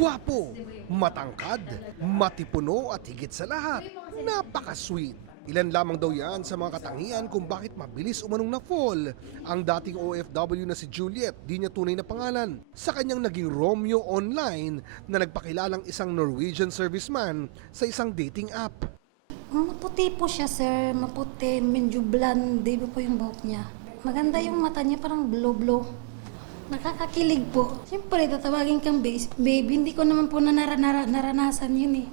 Gwapo, matangkad, matipuno at higit sa lahat, napaka-sweet. Ilan lamang daw yan sa mga katangian kung bakit mabilis umanong na-fall ang dating OFW na si Juliet, di niya tunay na pangalan, sa kanyang naging Romeo online na nagpakilalang isang Norwegian serviceman sa isang dating app. Maputi po siya, sir. Maputi, medyo blonde po yung buhok niya. Maganda yung mata niya, parang blow-blow. Nakakakilig po. Siyempre, tatawagin kang babe. Hindi ko naman po naranasan yun eh.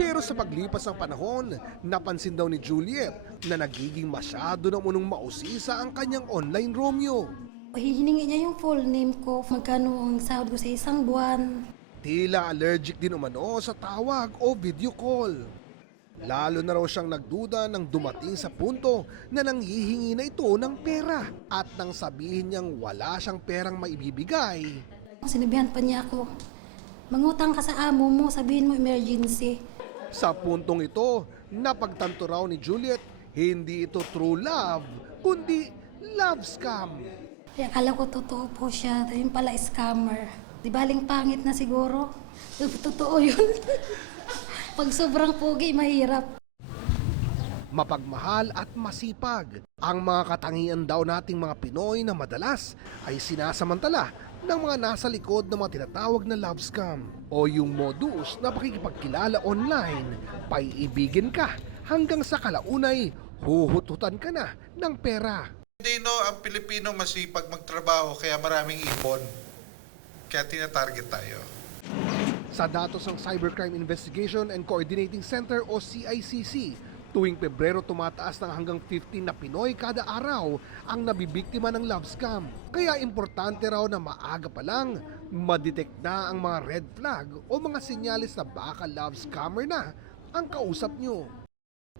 Pero sa paglipas ng panahon, napansin daw ni Juliet na nagiging masyado na munong mausisa ang kanyang online Romeo. Hihiningi niya yung full name ko, magkano ang sahod ko sa isang buwan. Tila allergic din umano sa tawag o video call. Lalo na raw siyang nagduda nang dumating sa punto na nanghihingi na ito ng pera at nang sabihin niyang wala siyang perang maibibigay. Sinabihan pa niya ako, mangutang ka sa amo mo, sabihin mo emergency. Sa puntong ito, napagtanto raw ni Juliet, hindi ito true love, kundi love scam. Kaya akala ko totoo po siya, yung pala scammer. Di baling pangit na siguro. Totoo yun. Pag sobrang pogi, mahirap. Mapagmahal at masipag, ang mga katangian daw nating mga Pinoy na madalas ay sinasamantala ng mga nasa likod ng mga tinatawag na love scam o yung modus na pakikipagkilala online, paiibigin ka hanggang sa kalaunay huhututan ka na ng pera. Hindi no, ang Pilipino masipag magtrabaho kaya maraming ipon. Kaya tinatarget tayo. Sa datos ng Cybercrime Investigation and Coordinating Center o CICC, tuwing Pebrero tumataas ng hanggang 15 na Pinoy kada araw ang nabibiktima ng love scam. Kaya importante raw na maaga pa lang madetect na ang mga red flag o mga sinyalis na baka love scammer na ang kausap nyo.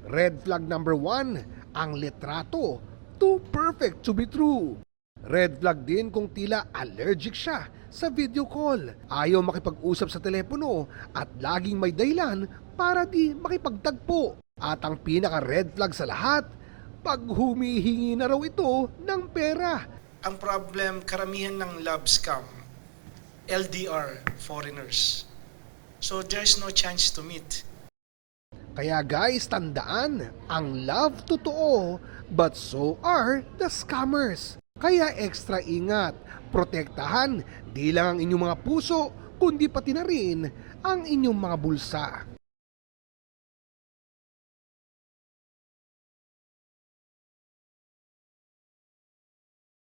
Red flag number 1, ang litrato. Too perfect to be true. Red flag din kung tila allergic siya sa video call. Ayaw makipag-usap sa telepono at laging may dahilan para di makipagtagpo. At ang pinaka-red flag sa lahat, pag humihingi na raw ito ng pera. Ang problem, karamihan ng love scam, LDR, foreigners. So there's no chance to meet. Kaya guys, tandaan, ang love totoo, but so are the scammers. Kaya extra ingat, protektahan di lang ang inyong mga puso, kundi pati na rin ang inyong mga bulsa.